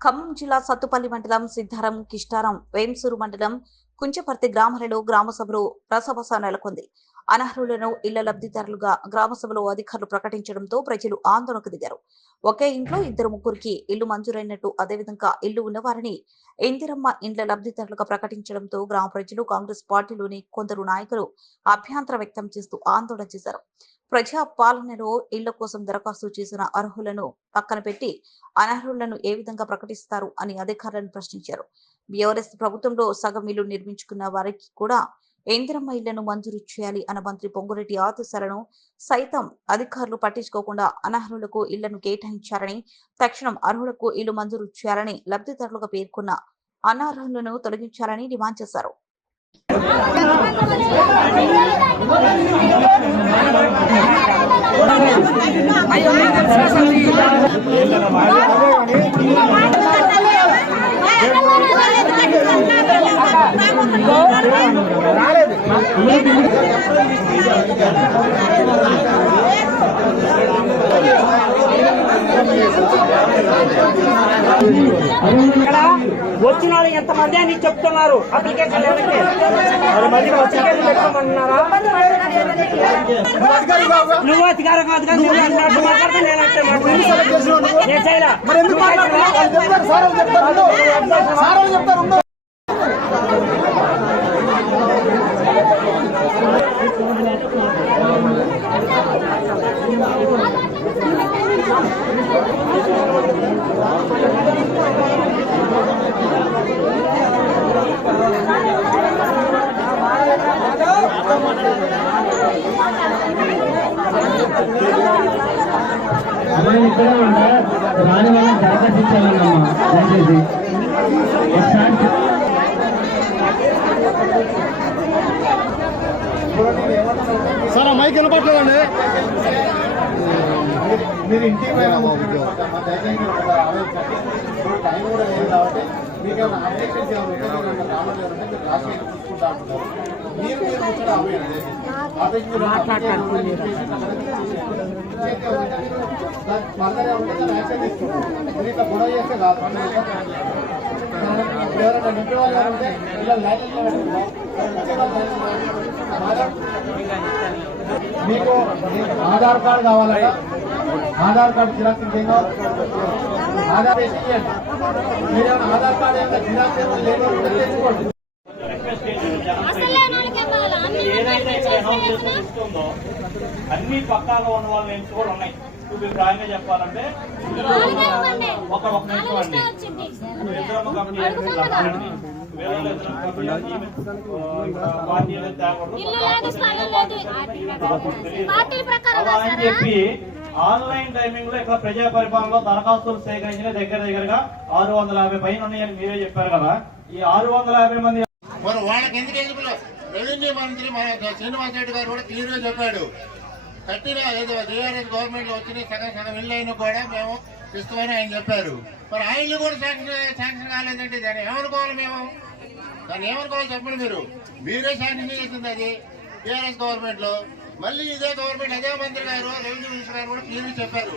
ఖమ్మం జిల్లా సత్తుపల్లి మండలం సిద్ధారం కిష్టారం వేంసూరు మండలం కుంచపర్తి గ్రామాలలో గ్రామ సభలో నెలకొంది. అనర్హులను ఇళ్ళ లబ్ధిదారులుగా గ్రామ సభలో అధికారులు ప్రకటించడంతో ప్రజలు ఆందోళనకు దిగారు. ఒకే ఇంట్లో ఇద్దరు ముగ్గురికి ఇల్లు మంజూరైనట్టు అదేవిధంగా ఇల్లు ఉన్నవారిని ఇందిరమ్మ ఇండ్ల లబ్ధిదారులుగా ప్రకటించడంతో గ్రామ ప్రజలు కాంగ్రెస్ పార్టీలోని కొందరు నాయకులు అభ్యంతరం వ్యక్తం చేస్తూ ఆందోళన చేశారు. ప్రజా పాలనలో ఇళ్ళ కోసం దరఖాస్తు చేసిన అర్హులను పక్కన పెట్టి అనర్హులను ఏ విధంగా ప్రకటిస్తారు అని అధికారులను ప్రశ్నించారు. బీఆర్ఎస్ ప్రభుత్వంలో సగం ఇల్లు నిర్మించుకున్న వారికి కూడా ఇందిరమ్మ ఇళ్ళను మంజూరు చేయాలి అన్న మంత్రి పొంగురెడ్డి ఆదేశాలను సైతం అధికారులు పట్టించుకోకుండా అనర్హులకు ఇళ్ళను కేటాయించారని తక్షణం అర్హులకు ఇల్లు మంజూరు చేయాలని లబ్ధిదారులుగా పేర్కొన్న అనర్హులను తొలగించాలని డిమాండ్ చేశారు. రాలేదు ఇక్కడ వచ్చిన వాళ్ళు ఎంతమంది అని చెప్తున్నారు. అప్లికేషన్ నువ్వు అధికారం కాదు నువ్వు అన్నట్టు మాట్లాడితే నేను అంటే మాట్లాడతాను నేను చేయరా నువ్వు చేయరా? అమ్మాయి ఇక్కడే ఉంటే రాని వాళ్ళని దయచేసి. ఒకసారి సార్ ఆ మైక్ వినపట్లేదండి. మీరు ఇంటికి పోయిన దయచేసి ఒక ఆలోచించండి. ఇప్పుడు టైం కూడా లేదు కాబట్టి మీకు ఏమైనా ఏమైనా అంటే మీరు రాసి చూసుకుంటా అంటున్నారు మీరు మీరు మీరు ఇట్లా గొడవ చేస్తే కాదు ఎవరైనా నింపే వాళ్ళు ఉంటే ఇలా మీకు ఆధార్ కార్డు కావాలట ఆధార్ కార్డు జిరాక్స్ ఇంకేం కావాలి ఆధార్ మీరు ఆధార్ కార్డు ఏమైనా జిరాక్స్ ఏమైనా లేదు అంటే తెచ్చుకోండి ఏదైతే ఇక్కడ అనౌన్స్ చేసిన లిస్ట్ ఉందో అన్ని పక్కాగా ఉన్న వాళ్ళ నేమ్స్ కూడా ఉన్నాయి ఇప్పుడు మీకు ప్రాయంగా చెప్పాలంటే ఒక ఒక నిమిషం అండి అలా అని చెప్పి ఆన్లైన్ టైమింగ్లో ఇక్కడ ప్రజా పరిపాలనలో దరఖాస్తులు సేకరించిన దగ్గర దగ్గరగా ఆరు వందల యాభై పైన ఉన్నాయని మీరే చెప్పారు కదా. ఈ ఆరు వందల యాభై మంది మరి వాళ్ళకి ఎందుకు ఎదుగులో? రెవెన్యూ మంత్రి మన శ్రీనివాస్ రెడ్డి గారు కూడా క్లియర్గా చెప్పాడు. కట్టిన ఏదో టీఆర్ఎస్ గవర్నమెంట్లో వచ్చిన సగం సగం ఇల్లు కూడా మేము ఇస్తామని ఆయన చెప్పారు. మరి ఆ ఇల్లు కూడా శాంక్షన్ శాంక్షన్ కాలేదంటే దాన్ని ఏమనుకోవాలి మేము? దాన్ని ఏమనుకోవాలి చెప్పండి మీరు? మీరే శాంక్షన్ చేసింది అది. టీఆర్ఎస్ గవర్నమెంట్లో మళ్ళీ ఇదే గవర్నమెంట్ అదే మంత్రి గారు రెవెన్యూ మినిస్టర్ గారు కూడా క్లియర్ చెప్పారు.